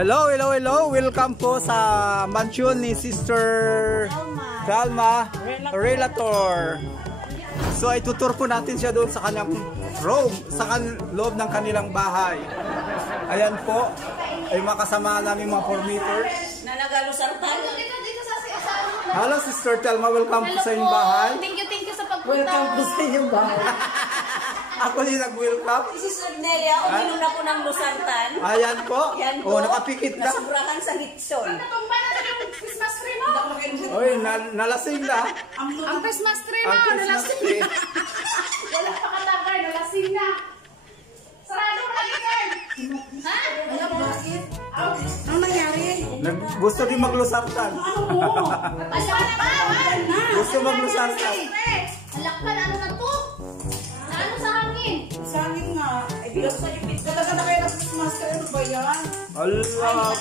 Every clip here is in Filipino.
Hello, hello, hello. Welcome po sa mansion ni Sister Calma Relator. So itutur po natin siya doon sa kanyang room, sa loob ng kanilang bahay. Ayan po, ay makasama namin mga 4 meters. Na nagalusartan. Hello Sister Calma, welcome po sa inyong bahay. Thank you sa pagpunta. Welcome po sa inyong bahay. Ako din nag-welcome. Si Sister Nelia, uminom na po ng lusartan. Ayan po. Yan po. Oh, nakapikit na. Nasubrahan sa Litson. Natumba na yung Christmas tree mo. Oy, nalasing na. Ang Christmas tree mo, Ang Christmas nalasing tree. na. Wala pa katagal, nalasing na. Sarado mo lagi, girl. Ha? Bakit? Ano nangyari? Gusto din maglusartan. Ano mo? Alakpan! Gusto maglusartan. Alakpan, ano na to? Ano sa hangin? Sa akin nga. Ay, bilang sa ipit. Talaga na kayo ng Christmas tree. Ano ba yan? Allah.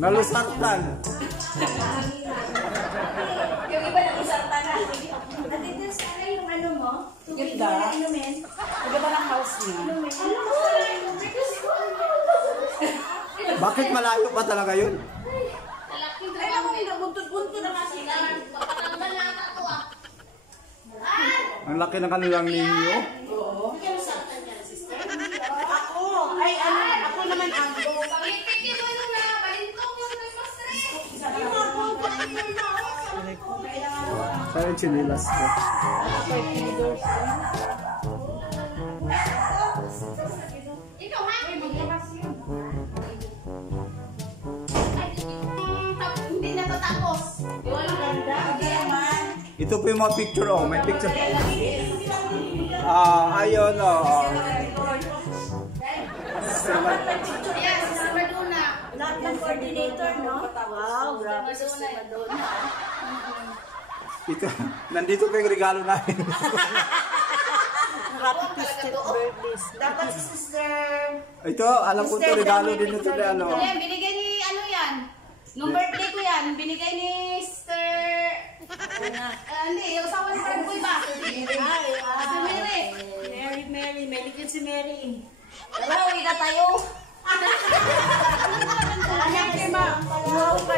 Nalusartan. Yung iba ng lusartan na. Ate, sana yung ano mo? Ganda. Maganda ng house niya. Bakit malayo pa talaga yun? Ay, ako yung nabuntod-buntod na kasi. Papatanggal na ata to ah. Ang laki ng kanilang ninyo. Oo. Ako. Ay, ano. Ako naman ang. Pag-ipikin mo yun na, balintong yung Christmas tree. Saan yung chinilas ko? Ikaw ha? Hindi natatapos. Walang ganda. Ito po yung mga picture, oh. May picture. Ayun, oh. Yes, sa Madonna. Lahat ng coordinator, no? Wow, grabe sa Madonna. Ito, nandito pa yung regalo namin. Happy 50th birthday. Dapat si Sister... Ito, alam ko ito, regalo din ito na ano. Ayan, binigay ni ano yan? Nung birthday ko yan, binigay ni Sister... Hindi, yung asawa ni Fred Boy ba? Si Mary. Mary din si Mary. Tara, uwi na tayo.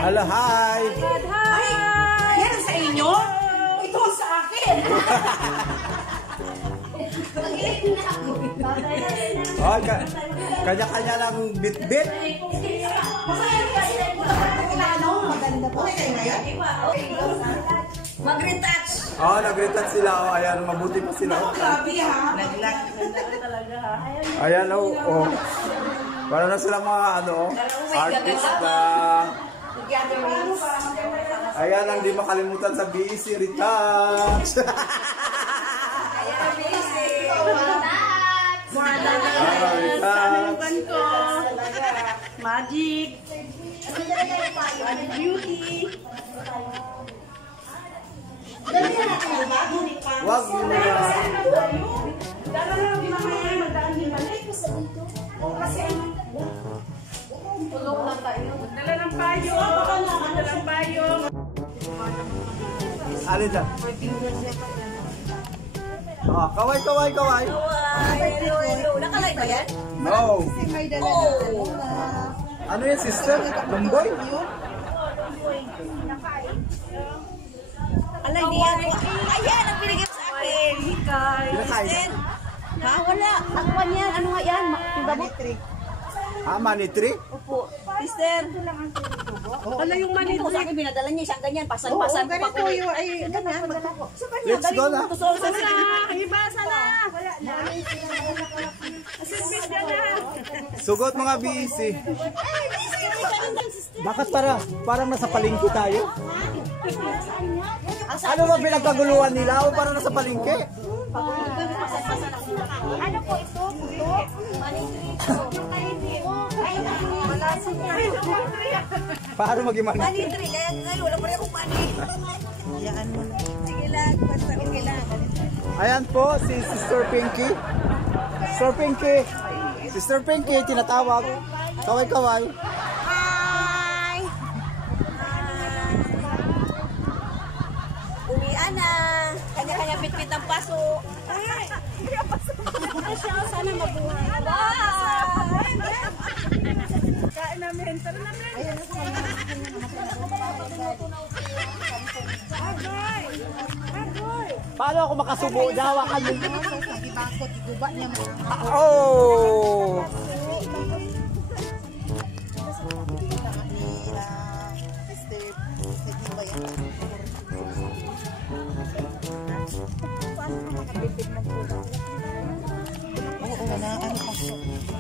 Hello, hi! Ay, yan sa inyo? Ito sa akin. Oh, kanya-kanya lang bit-bit. Maganda po. Okay kayo ngayon? Mag-retouch. Oh, nag-retouch sila. Oh, ayan, mabuti pa sila. Ako, grabe ha. Ayan, oh, oh. Para na sila mga, ano, artista. Ayan, ang di makalimutan sa BEC Retouch. ko. Magic. Beauty. Wag mo na. Dala ng payo. Dala ng payo. Alin dyan? Ah, kaway, kaway, kaway. Hello. Nakalay ba yan? No. Oh. Ano yan, sister? Lumboy? Alay, di yan. Ayan, ang binigay sa akin. Pinakain. Ha? Wala. Takpan yan. Ano nga yan? Manitri. Ah, manitri? Opo. Sister. Wala yung Ito sa akin, binadala niya isang ganyan. Pasan-pasan ko pa ko. Ay, ganyan. Sa kanya, Let's go na. Ibasa na. Wala na. Asin na. Sugot mga BEC. Bakit parang nasa palengke tayo? Ano ba pinagkaguluhan nila o parang nasa palengke? Ano po ito? Paano maging manitri? Manitri. Kaya ngayon, wala pa rin akong money. Hayaan mo na. Sige lang. Basta okay lang. Ayan po si Sister Pinky. Sister Pinky. Sister Pinky, tinatawag. Kaway-kaway. Hi! Uwian na. Kanya-kanya bitbit ang paso. Sana mabuhay. Kain namin. Tara namin. Paano ako makasubo? Dahawakan mo. Bakit iguba niya mo. Oh!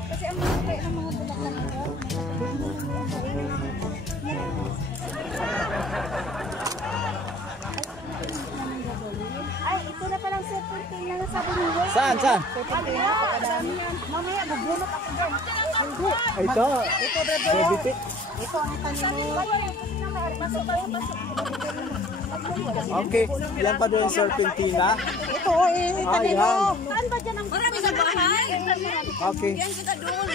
Kasi ang mga kaya ng mga bulakan nito. Ay, ito na palang serpentine na nasabi ni Will. Saan? Mamaya, magbunot ako dyan. Hindi. Ito. Ito, bebe. Baby Ito ang tanin mo. Pasok. Okay. Yan pa doon serpentina. Ito, tanin mo. Ayan. Saan ba dyan ang... Marami sa bahay. Okay. Yan kita doon.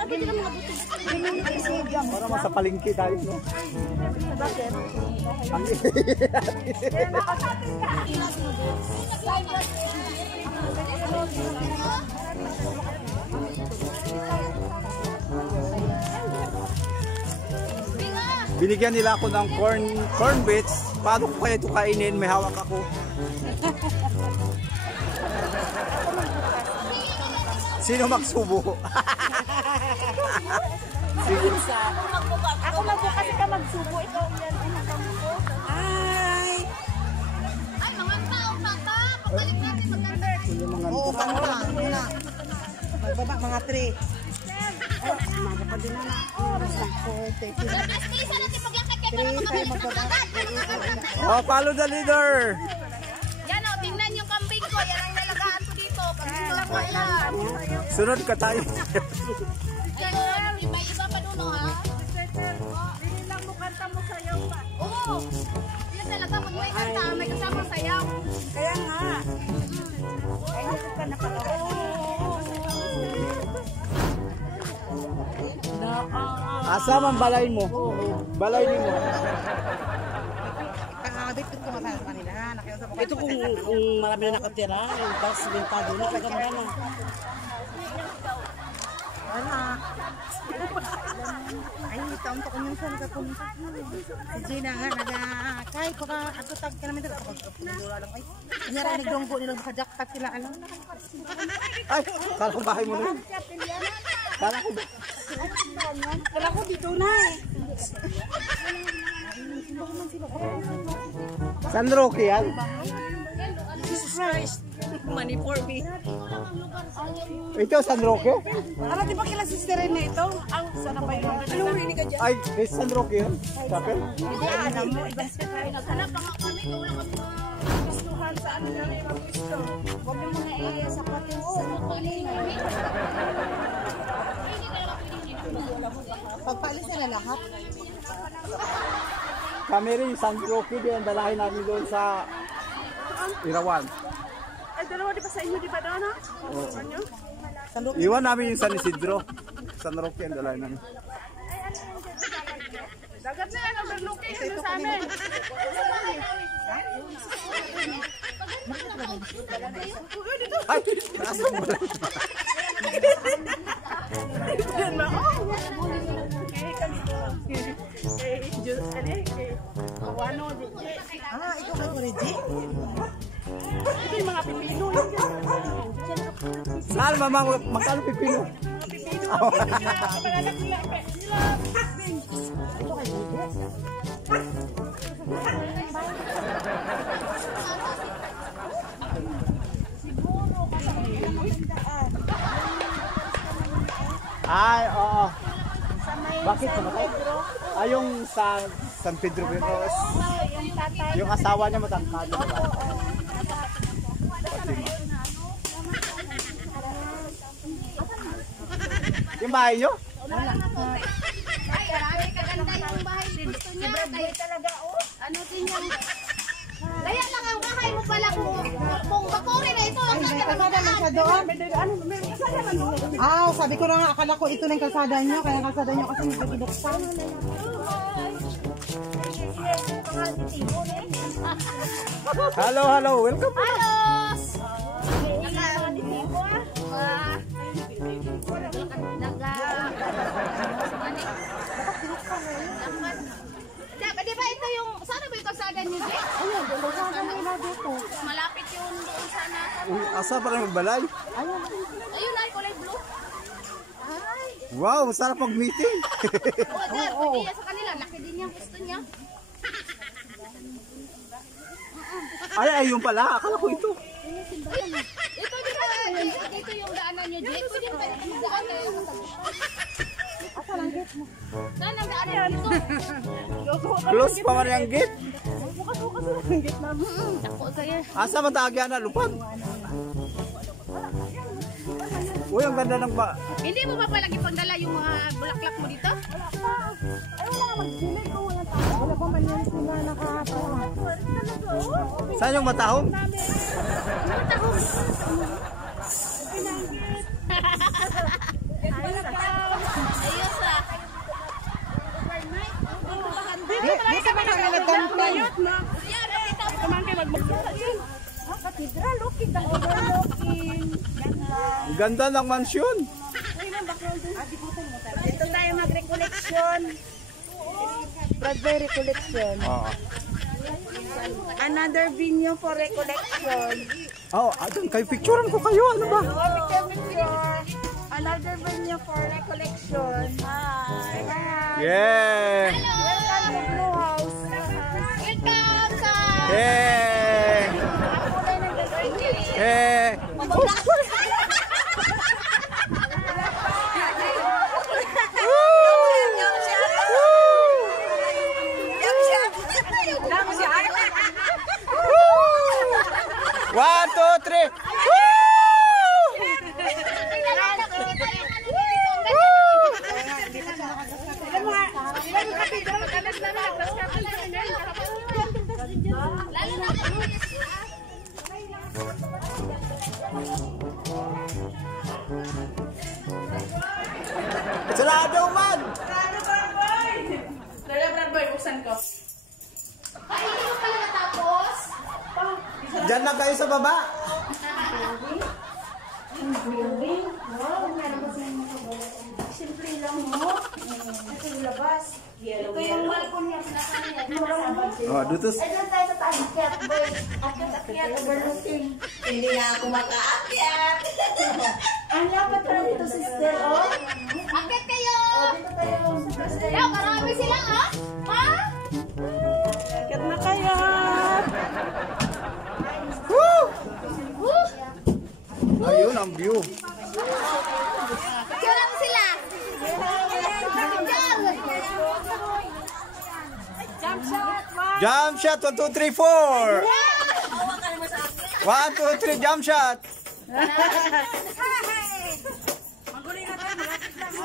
Sabi din ang mga buto. Para mas sa palengke tayo, no? Bakit? Ang binigyan nila ako ng corn bits. Paano ko kaya ito kainin? May hawak ako. Sino magsubo? Sige. Ako magbukas ka magsubo. Ikaw yan. Ay! Ay, mga tao, bata. Pagkalik natin mag-under. Oo, kanta. Muna. Magbaba, mga 3. Oh, mga pa din na. Oh, basta. 4, 30. Isa natin paglakad kayo para makabalik sa mga Oh, follow the leader. Yan o, tingnan yung kambing ko. Yan ang nalagaan ko dito. Kambing ko lang ko yan. Sunod ka tayo. Ayun, iba-iba pa doon, ha? Hindi lang mo kanta mo sayaw pa. Oo. Yan talaga, pag may kanta, may kasamang sayaw. Kaya nga. Ay, hindi ka napagawa. Asam ang balay mo. Balay mo. Kakabit ko masaya kanila. Nakiusap ako. Ito kung marami na nakatira, yung tas bintado na, kaganda na. Wala. Ay, taon ko minsan kapunta. Si Gina nga, kahit baka ako tag ka namin dito. Ako lang ay. Kunyara, nagdonggo nilang baka jackpot sila. Alam na. Ay, kala ko bahay mo na. Kala ko dito na eh. San Roque yan? Jesus Christ. Money for me. Ito, San Roque? Ano, di ba kila sister na ito? Ang sana pa yun. Anong rini ka dyan? Ay, kay San Roque yun? Chapel? Hindi, alam mo. Ibang siya tayo. Naghanap pa nga kami, wala kami Gustuhan sa ano na may mag-gusto. Huwag mo muna sapatin sa kukunin. Pagpaalis na lahat. Kami rin, San Roque din. Dalahin namin doon sa Irawan. Ay, dalawa di ba sa inyo, di ba doon, ha? Oo. Iwan namin yung San Isidro. San Roque ang dalahin namin. Dagat na yan, overlooking ito sa amin. Ay, nasa mo lang. Ah, ito kay Corigi? Ito yung mga pipino. Saan, mama, magkano pipino? Ay, oo. Bakit namatay? Ay, yung sa San Pedro Cruz. Yung asawa niya matangkad. Yung bahay niyo? Ay, marami kaganda yung bahay. Gusto niya. Kaya talaga, oh. Ano din yan? Kaya lang ang bahay mo pala kung bakuri na ito. Ang Kalsada lang siya doon. Ah, sabi ko na nga, akala ko ito na yung kalsada nyo. Kaya kalsada nyo kasi hindi binuksan. Hello, hello. Welcome po. Halos! Di ba ito yung, sana ba yung kalsada niyo, Jay? Ayun, kalsada nila dito. Malapit yun doon sana. Uy, asa pa rin magbalay? Ayun ay, kulay blue. Wow, sarap mag-meeting. O, there, pwede yan sa kanila. Laki din yan, gusto niya. Ay, ayun pala. Akala ko ito. Ito di ba, dito yung daanan niyo, Jay? Pwede ba yung daanan yung kasabi? Asa lang gate mo? Saan ang daanan dito? Close pa man yung gate. Bukas-bukas lang ang gate namin. Ako kayo. Asa man taagyan na lupad? Uy, ang ganda ng ba. Hindi mo ba palagi pagdala yung mga bulaklak mo dito? Ay, wala ka mag-delay kung walang tao. Wala pa man yan sila nakatawa. Saan yung matahong? Ayos ah. Di ka ba kanila dumpling? Yan, nakita mo. Katedral, looking. Overlooking. Ang ganda ng mansyon. Dito tayo mag-recollection. Bradbury recollection. Oo. Another venue for recollection. Oh, adun kay picturean ko kayo. Ano ba? Picture. Another venue for recollection. Hi. Hi. Yeah. Welcome to Blue House. Welcome sa... Yeah. Yeah. One, two, three. Sarado man! Lala, Bradboy, buksan ko. Ay, hindi ko pala natapos. Diyan lang kayo sa baba. Simple lang mo. Ito yung labas. Ito yung balkon niya. Oh, dito. Ay, doon tayo sa taas. Akyat, boy. Akyat, overlooking. Hindi na ako makaakyat. Ang lapat na dito, sister, oh. Akit kayo! Dito tayo, sister. Daw, karami sila ha? Ha? Akyat na kayo. Woo! Woo! Ayun ang view. Picture lang sila. Picture. Jump shot. 1, 2, 3, 4. 1, 2, 3, jump shot.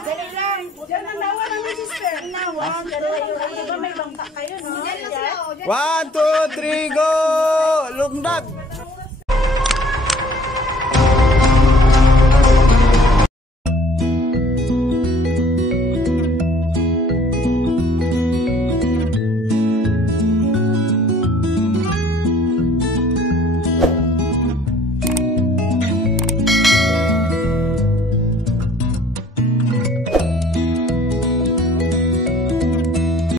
Dali lang. Diyan ang nawa namin, sister. Nawa. Di ba may bangka kayo, no? Diyan lang sila. 1, 2, 3, go! Lugdag.